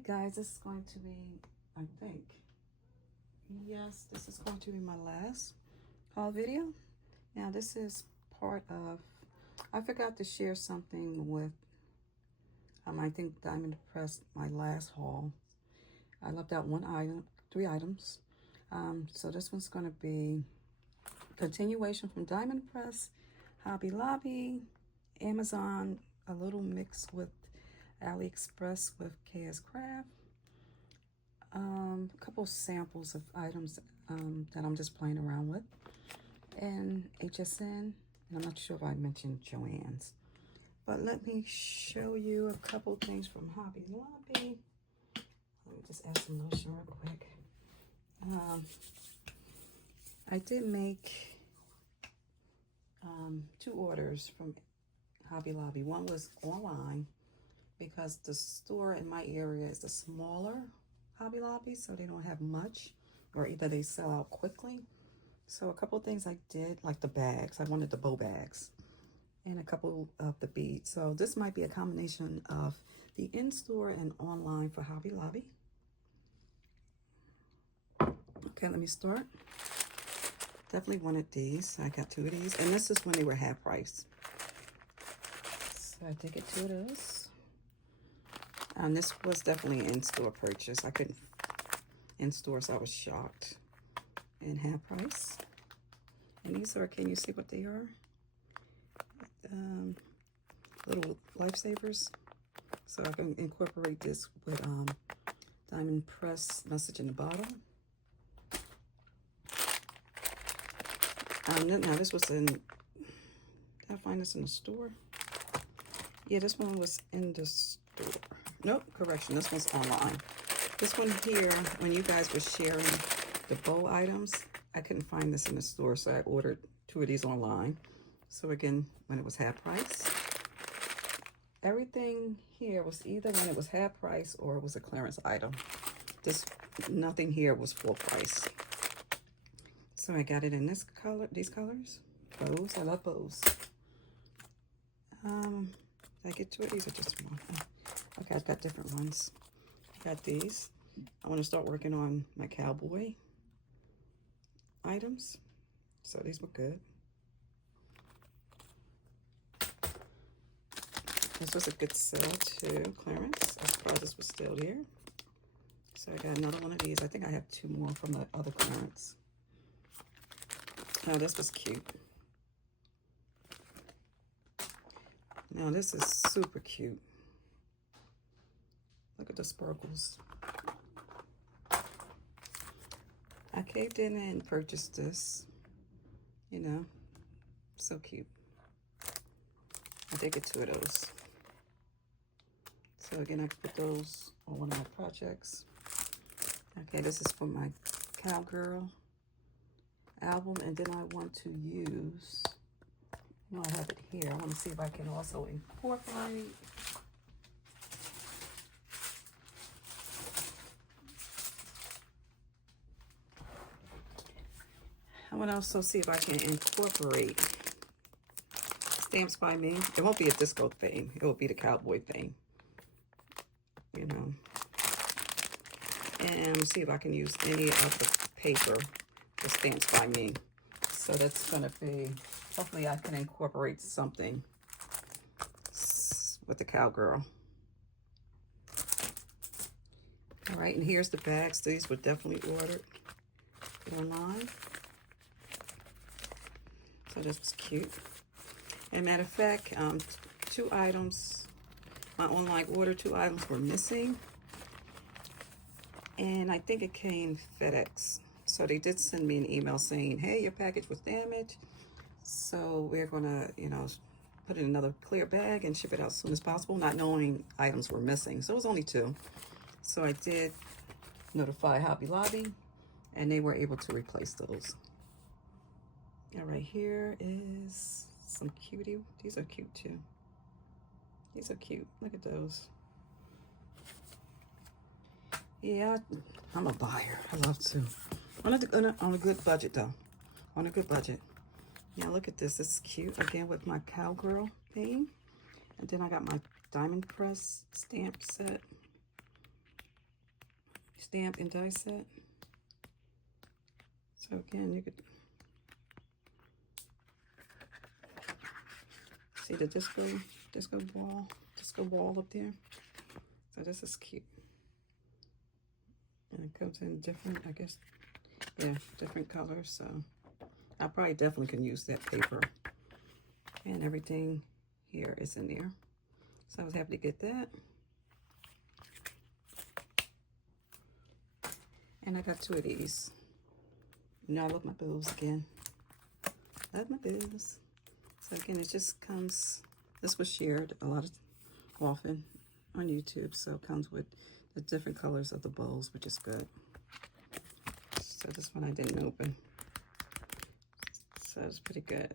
Alright guys, this is going to be, I think, yes, this is going to be my last haul video. Now this is part of, I forgot to share something with, I think Diamond Press, my last haul. I left out one item, 3 items. So this one's going to be continuation from Diamond Press, Hobby Lobby, Amazon, a little mix with AliExpress with KS Craft. A couple samples of items that I'm just playing around with, and HSN, and I'm not sure if I mentioned Joann's. But let me show you a couple things from Hobby Lobby. Let me just add some lotion real quick. I did make 2 orders from Hobby Lobby. One was online because the store in my area is the smaller Hobby Lobby, so they don't have much, or either they sell out quickly. So a couple of things I did, like the bags. I wanted the bow bags and a couple of the beads. So this might be a combination of the in-store and online for Hobby Lobby. Okay, let me start. Definitely wanted these. I got 2 of these, and this is when they were half price. So I did get 2 of those. And this was definitely an in-store purchase. I couldn't in-store, so I was shocked. And half price. And these are, can you see what they are? Little lifesavers. So I can incorporate this with Diamond Press message in the bottom. Now this was in, did I find this in the store? Yeah, this one was in the store. Nope, correction, this one's online. This one here, when you guys were sharing the bow items, I couldn't find this in the store, so I ordered 2 of these online. So again, when it was half price. Everything here was either when it was half price or it was a clearance item. Nothing here was full price. So I got it in this color, these colors. Bows, I love bows. Did I get 2 of these or just one? Okay, I've got different ones. I got these. I want to start working on my cowboy items. So these were good. This was a good sale too, clearance. I thought this was still here. So I got another one of these. I think I have 2 more from the other clearance. Oh, this was cute. Now this is super cute. Look at the sparkles. I caved in and purchased this. You know, so cute. I did get 2 of those. So again, I put those on one of my projects. Okay, this is for my Cowgirl album, and then I want to use, you know, I have it here. I want to see if I can also incorporate I want to also see if I can incorporate Stamps by Me. It won't be a disco theme. It will be the cowboy theme, you know. And see if I can use any of the paper for Stamps by Me. So that's going to be, hopefully I can incorporate something with the cowgirl. All right, and here's the bags. These were definitely ordered online. So this was cute. And matter of fact, 2 items, my online order, 2 items were missing. And I think it came FedEx. So they did send me an email saying, hey, your package was damaged. So we're gonna, you know, put it in another clear bag and ship it out as soon as possible, not knowing items were missing. So it was only 2. So I did notify Hobby Lobby and they were able to replace those. All right, here is some cutie. These are cute too. These are cute. Look at those. Yeah, I'm a buyer. I love to. On a good budget though. On a good budget. Yeah, look at this. This is cute. Again with my cowgirl theme. And then I got my Diamond Press stamp set. stamp and die set. So again, you could see the disco ball up there. So this is cute. And it comes in different, I guess, yeah, different colors. So I probably definitely can use that paper. And everything here is in there. So I was happy to get that. And I got 2 of these. You know, I love my bills again. Love my bills. So again, it just comes, this was shared a lot of often on YouTube. So it comes with the different colors of the bowls, which is good. So this one I didn't open. So it's pretty good.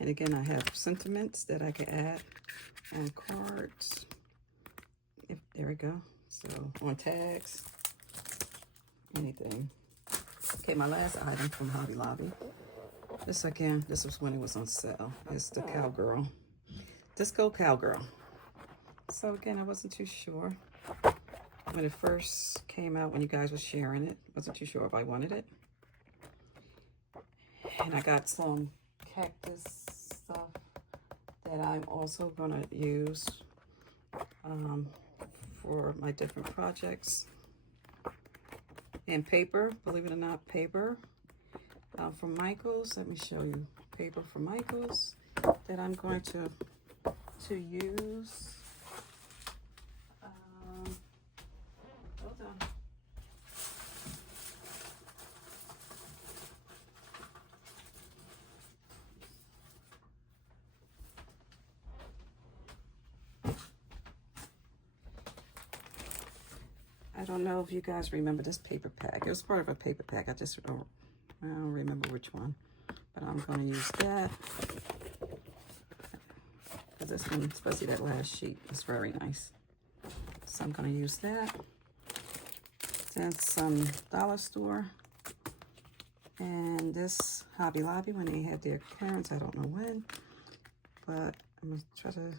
And again, I have sentiments that I can add on cards. There we go. So on tags, anything. Okay, my last item from Hobby Lobby. This again, this was when it was on sale. It's the Cowgirl. Disco Cowgirl. So again, I wasn't too sure. When it first came out, when you guys were sharing it, wasn't too sure if I wanted it. And I got some cactus stuff that I'm also gonna use for my different projects. And paper, believe it or not, paper from Michaels. Let me show you paper from Michaels that I'm going to use. Hold on. I don't know if you guys remember this paper pack. It was part of a paper pack. I don't remember which one, but I'm going to use that. Because this one, especially that last sheet, is very nice. So I'm going to use that. Then some dollar store. And this Hobby Lobby when they had their clearance. I don't know when. But I'm going to try to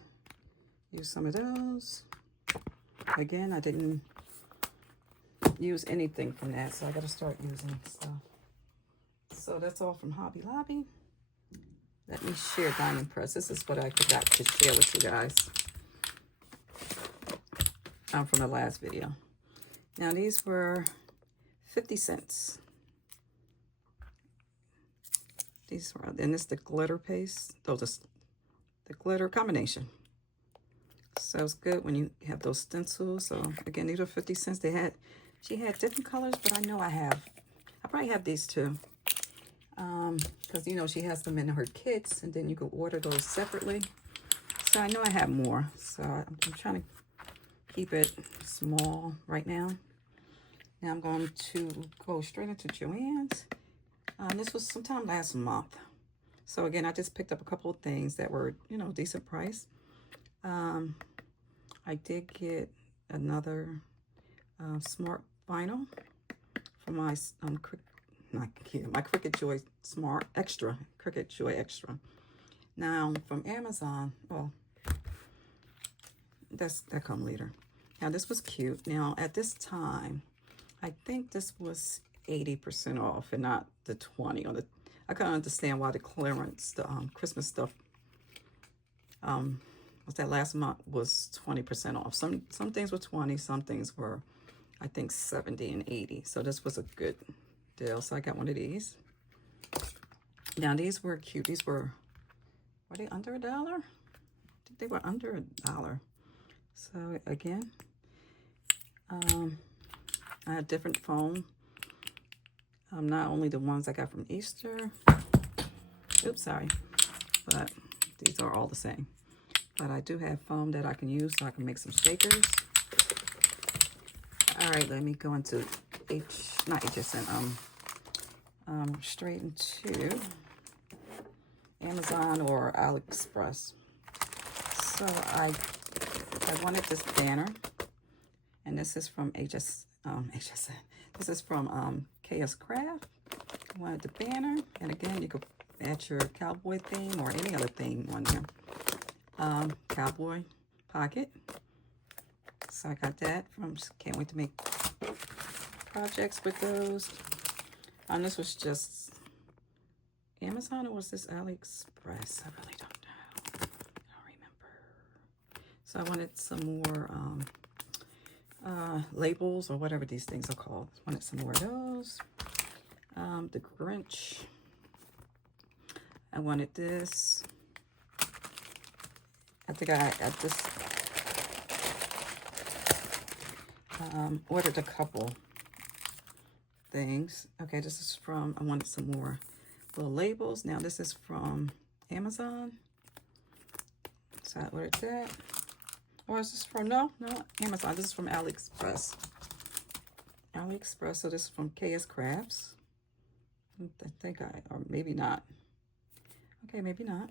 use some of those. Again, I didn't use anything from that, so I got to start using stuff. So that's all from Hobby Lobby. Let me share Diamond Press. This is what I forgot to share with you guys from the last video. Now these were 50 cents. These were, and this is the glitter paste. Those are the glitter combination. So it's good when you have those stencils. So again, these are 50 cents. She had different colors, but I know I probably have these too. Because, you know, she has them in her kits, and then you can order those separately. So I know I have more. So I'm trying to keep it small right now. Now I'm going to go straight into Joann's. This was sometime last month. So again, I just picked up a couple of things that were, you know, decent price. I did get another smart vinyl for my my Cricut Joy Smart Extra, Cricut Joy Extra. Now from Amazon, well, that come later. Now this was cute. Now at this time, I think this was 80% off and not the 20 on the. I couldn't understand why the clearance, the Christmas stuff, was that last month was 20% off. Some things were 20, some things were, I think, 70 and 80. So this was a good deal. So I got one of these. Now these were cute. These were they under $1? I think they were under $1. So again, I had different foam. Not only the ones I got from Easter. Oops, sorry. But these are all the same. But I do have foam that I can use so I can make some shakers. All right, let me go into not HSN, straight into Amazon or AliExpress. So I wanted this banner, and this is from HSN. This is from KS Craft. I wanted the banner, and again, you could add your cowboy theme or any other theme on there. Cowboy pocket. So I got that from. Can't wait to make projects with those. And this was just Amazon, or was this AliExpress? I really don't know. I don't remember. So I wanted some more labels or whatever these things are called. I wanted some more of those. The Grinch. I wanted this. I think I just ordered a couple things. Okay, this is from, I wanted some more little labels. Now this is from Amazon. So I ordered that. Or is this from, no, Amazon. This is from AliExpress. AliExpress, so this is from KS Crafts. I think or maybe not. Okay, maybe not.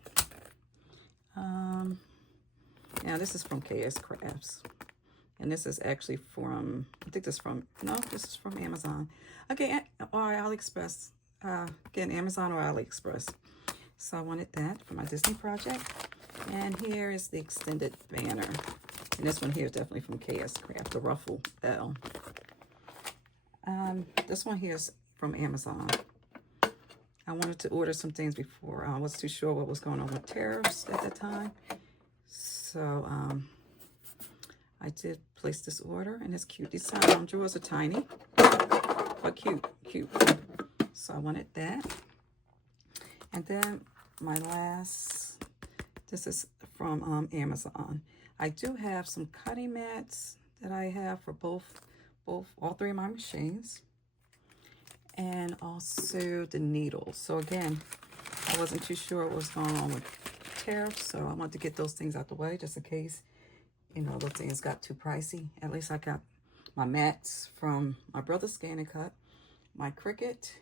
Now this is from KS Crafts. And this is actually from, I think this is from, no, this is from Amazon. Okay, or AliExpress. Again, Amazon or AliExpress. So I wanted that for my Disney project. And here is the extended banner. And this one here is definitely from KS Craft, the Ruffle L. This one here is from Amazon. I wanted to order some things before. I was too sure what was going on with tariffs at the time. So I did place this order, and it's cute. These drawers are tiny, but cute. So I wanted that. And then my last, this is from Amazon. I do have some cutting mats that I have for all three of my machines. And also the needles. So again, I wasn't too sure what was going on with tariffs, so I wanted to get those things out the way just in case, you know, those things got too pricey. At least I got my mats from my brother's Scan and Cut, my Cricut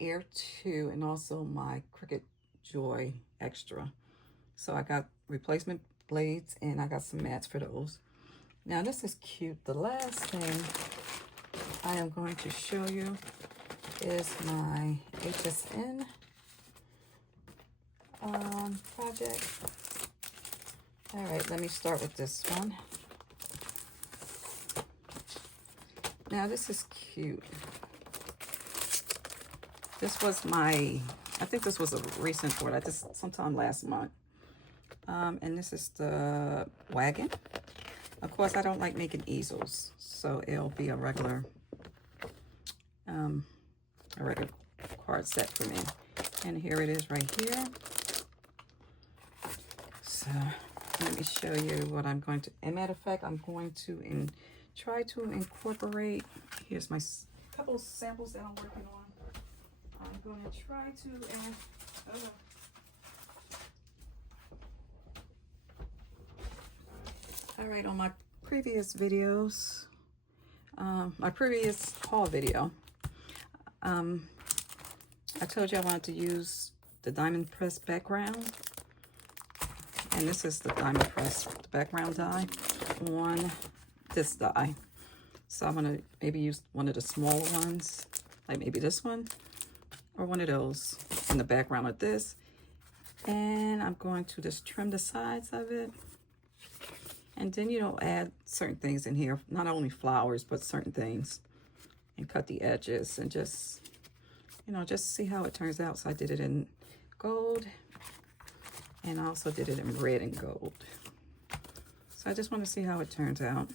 Air 2, and also my Cricut Joy Extra. So I got replacement blades, and I got some mats for those. Now this is cute. The last thing I am going to show you is my HSN project. All right, let me start with this one. Now this is cute. This was I think this was a recent order, just sometime last month. And this is the wagon. Of course, I don't like making easels, so it'll be a regular card set for me. And here it is right here. So let me show you what I'm going to, as a matter of fact, I'm going to try to incorporate, here's my couple of samples that I'm working on. I'm going to try to all right, on my previous videos, my previous haul video, I told you I wanted to use the diamond press background, and this is the diamond press background die on this die. So I'm gonna maybe use one of the smaller ones, like maybe this one, or one of those in the background of this. And I'm going to just trim the sides of it. And then, you know, add certain things in here, not only flowers, but certain things. And cut the edges and just, you know, just see how it turns out. So I did it in gold, and I also did it in red and gold. So I just want to see how it turns out.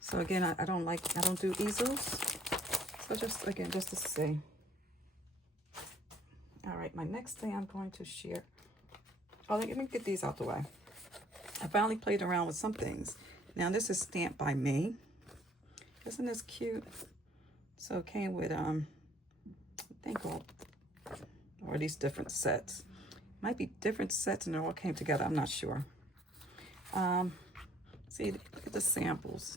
So again, I don't do easels. So just, again, just to see. All right, my next thing I'm going to share. Oh, let me get these out the way. I finally played around with some things. Now this is Stamped by Me. Isn't this cute? So it came with I think or these different sets. Might be different sets and they all came together. I'm not sure. See, look at the samples.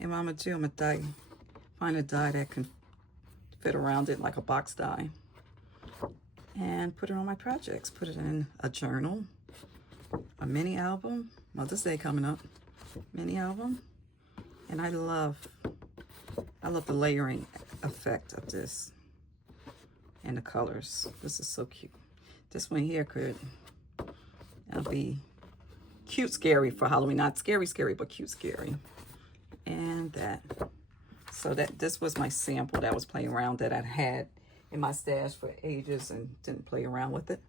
And what I'm gonna do, I'm gonna find a die that can fit around it like a box die. And put it on my projects. Put it in a journal, a mini album, Mother's Day coming up, mini album. And I love the layering effect of this and the colors. This is so cute. This one here it'll be cute scary for Halloween. Not scary, but cute scary. And that. So this was my sample that I was playing around, that I had in my stash for ages and didn't play around with it.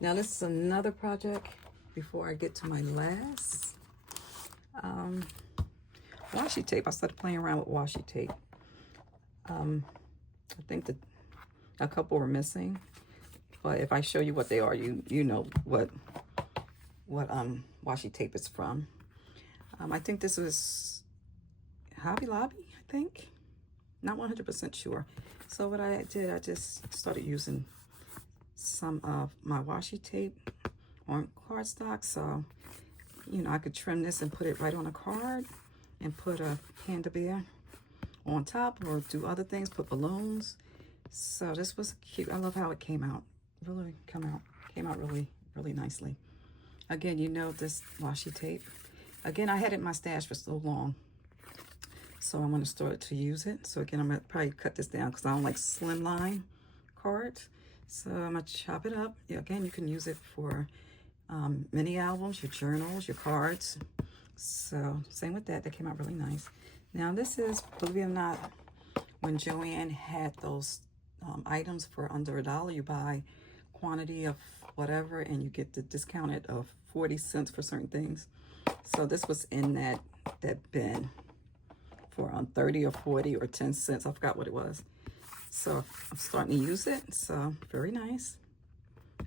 Now this is another project before I get to my last washi tape. I started playing around with washi tape. I think that a couple were missing, but if I show you what they are, you know what washi tape is from. I think this was Hobby Lobby, I think. Not 100% sure. So what I did, I just started using some of my washi tape on cardstock. So, you know, I could trim this and put it right on a card and put a Panda Bear on top, or do other things, put balloons. So this was cute. I love how it came out. Really came out really, really nicely. Again, you know, this washi tape. Again, I had it in my stash for so long, so I'm going to start to use it. So again, I'm going to probably cut this down because I don't like slimline cards. So I'm going to chop it up. Yeah, again, you can use it for mini albums, your journals, your cards. So same with that. That came out really nice. Now this is, believe it or not, when Joann had those items for under $1. You buy quantity of whatever and you get the discounted of 40 cents for certain things. So this was in that bin for 30 or 40 or 10 cents. I forgot what it was. So I'm starting to use it. So very nice.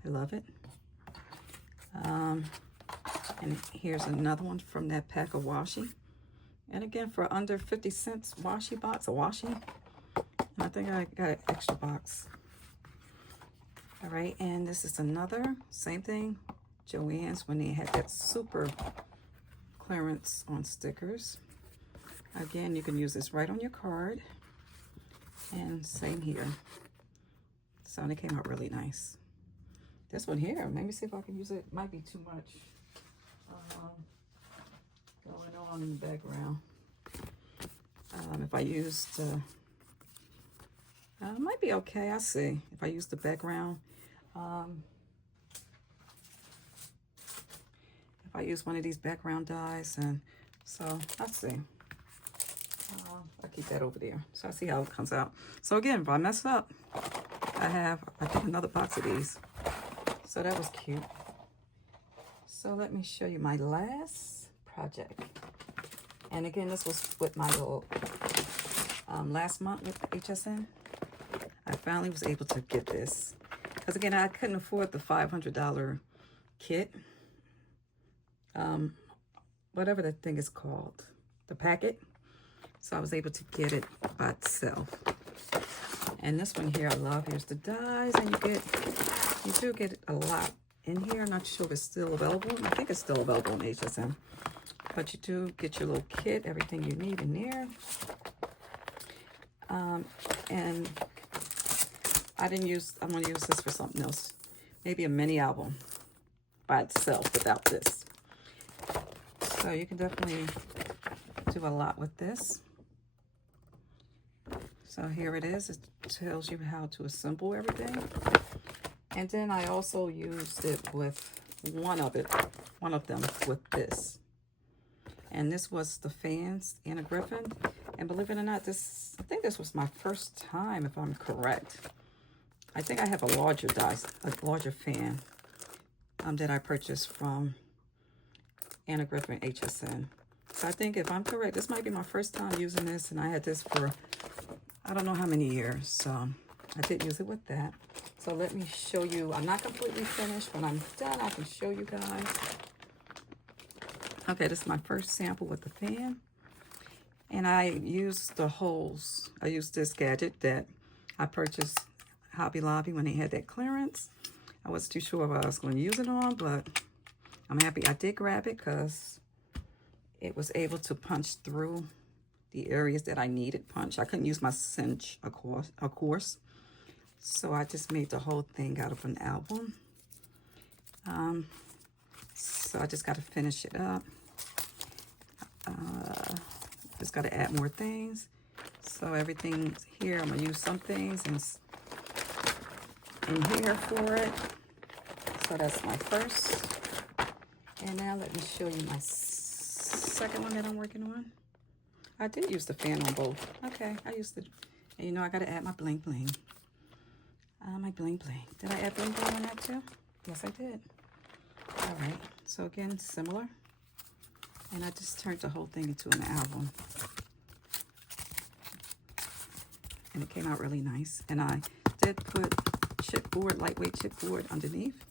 I love it. And here's another one from that pack of washi. And again, for under 50 cents washi box, a washi. And I think I got an extra box. All right, and this is another, same thing, Joann's, when they had that super clearance on stickers. Again, you can use this right on your card. And same here. So they came out really nice. This one here, maybe see if I can use it. Might be too much going on in the background. If I used, might be okay. I see. If I use the background, if I use one of these background dies, and so let's see. I'll keep that over there. So I see how it comes out. So again, if I mess up, I think another box of these. So that was cute. So let me show you my last project. And again, this was with my little, last month with HSN. I finally was able to get this. Because again, I couldn't afford the $500 kit. Whatever that thing is called. The packet. So I was able to get it by itself. And this one here I love. Here's the dies, and you do get a lot in here. I'm not sure if it's still available. I think it's still available on HSN. But you do get your little kit, everything you need in there. And I'm gonna use this for something else. Maybe a mini album by itself without this. So you can definitely do a lot with this. So here it is. It tells you how to assemble everything. And then I also used it with one of them with this. And this was the fans, Anna Griffin. And believe it or not, I think this was my first time, if I'm correct. I think I have a larger fan that I purchased from Anna Griffin HSN. So I think if I'm correct, this might be my first time using this, and I had this for I don't know how many years. So I did use it with that. So let me show you. I'm not completely finished. When I'm done, I can show you guys. Okay, this is my first sample with the fan. And I used the holes. I used this gadget that I purchased Hobby Lobby when they had that clearance. I wasn't too sure what I was going to use it on, but I'm happy I did grab it because it was able to punch through the areas that I needed punch. I couldn't use my cinch, of course. So I just made the whole thing out of an album. So I just got to finish it up. Just got to add more things. So everything's here. I'm going to use some things in here for it. So that's my first. And now let me show you my second one that I'm working on. I did use the fan on both. Okay, I used to. And you know, I got to add my bling bling. My bling bling. Did I add bling bling on that too? Yes, I did. All right. So again, similar. And I just turned the whole thing into an album. And it came out really nice. And I did put chipboard, lightweight chipboard underneath.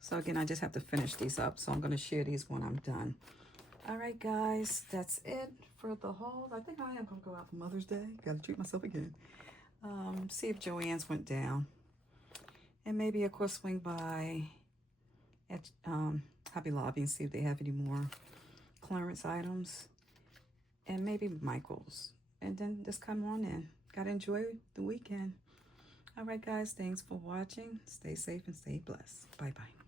So again, I just have to finish these up. So I'm going to share these when I'm done. All right, guys, that's it for the haul. I think I am going to go out for Mother's Day. Got to treat myself again. See if Joann's went down. And maybe, of course, swing by at Hobby Lobby and see if they have any more clearance items. And maybe Michael's. And then just come on in. Got to enjoy the weekend. All right, guys, thanks for watching. Stay safe and stay blessed. Bye-bye.